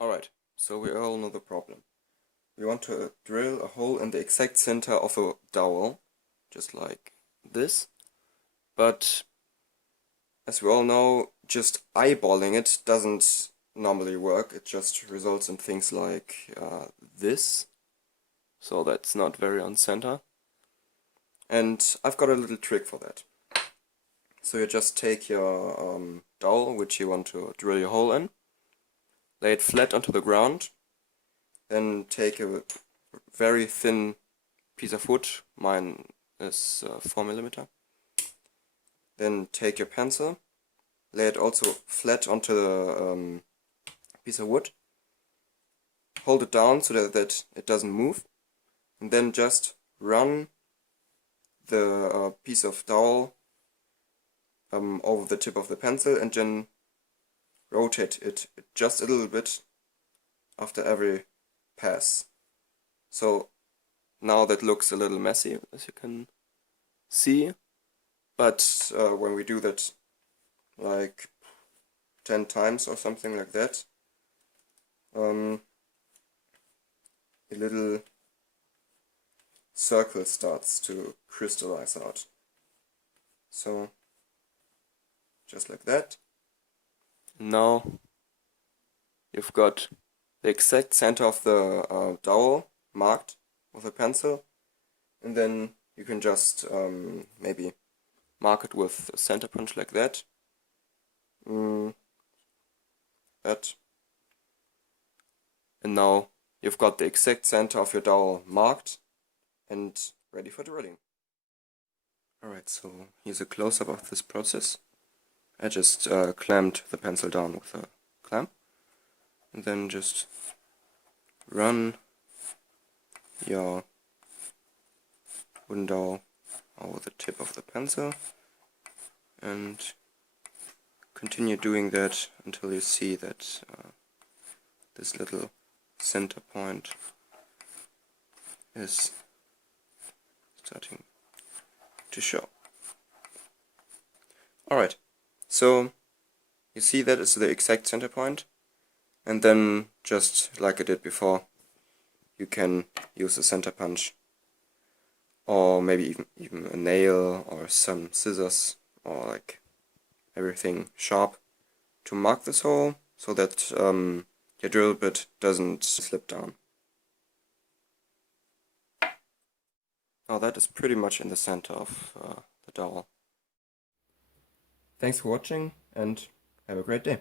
Alright, so we all know the problem. We want to drill a hole in the exact center of a dowel, just like this. But as we all know, just eyeballing it doesn't normally work. It just results in things like this. So that's not very on center. And I've got a little trick for that. So you just take your dowel, which you want to drill your hole in, lay it flat onto the ground, then take a very thin piece of wood, mine is 4 mm. Then take your pencil, lay it also flat onto the piece of wood, hold it down so that it doesn't move, and then just run the piece of dowel over the tip of the pencil and then rotate it just a little bit after every pass. So now that looks a little messy, as you can see, but when we do that like 10 times or something like that, a little circle starts to crystallize out. So just like that. Now you've got the exact center of the dowel marked with a pencil, and then you can just maybe mark it with a center punch like that. That. And now you've got the exact center of your dowel marked and ready for drilling. Alright, so here's a close-up of this process. I just clamped the pencil down with a clamp, and then just run your wooden dowel over the tip of the pencil and continue doing that until you see that this little center point is starting to show. Alright, so you see that is the exact center point, and then just like I did before, you can use a center punch or maybe even a nail or some scissors or like everything sharp to mark this hole so that your drill bit doesn't slip down. Now that is pretty much in the center of the dowel. Thanks for watching and have a great day.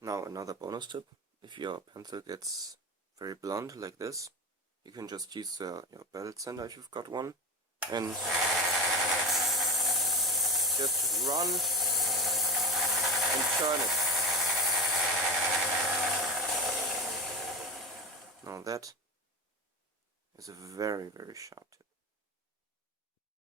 Now another bonus tip: if your pencil gets very blunt like this, you can just use your belt sander if you've got one, and just run and turn it. Now that is a very, very sharp tip.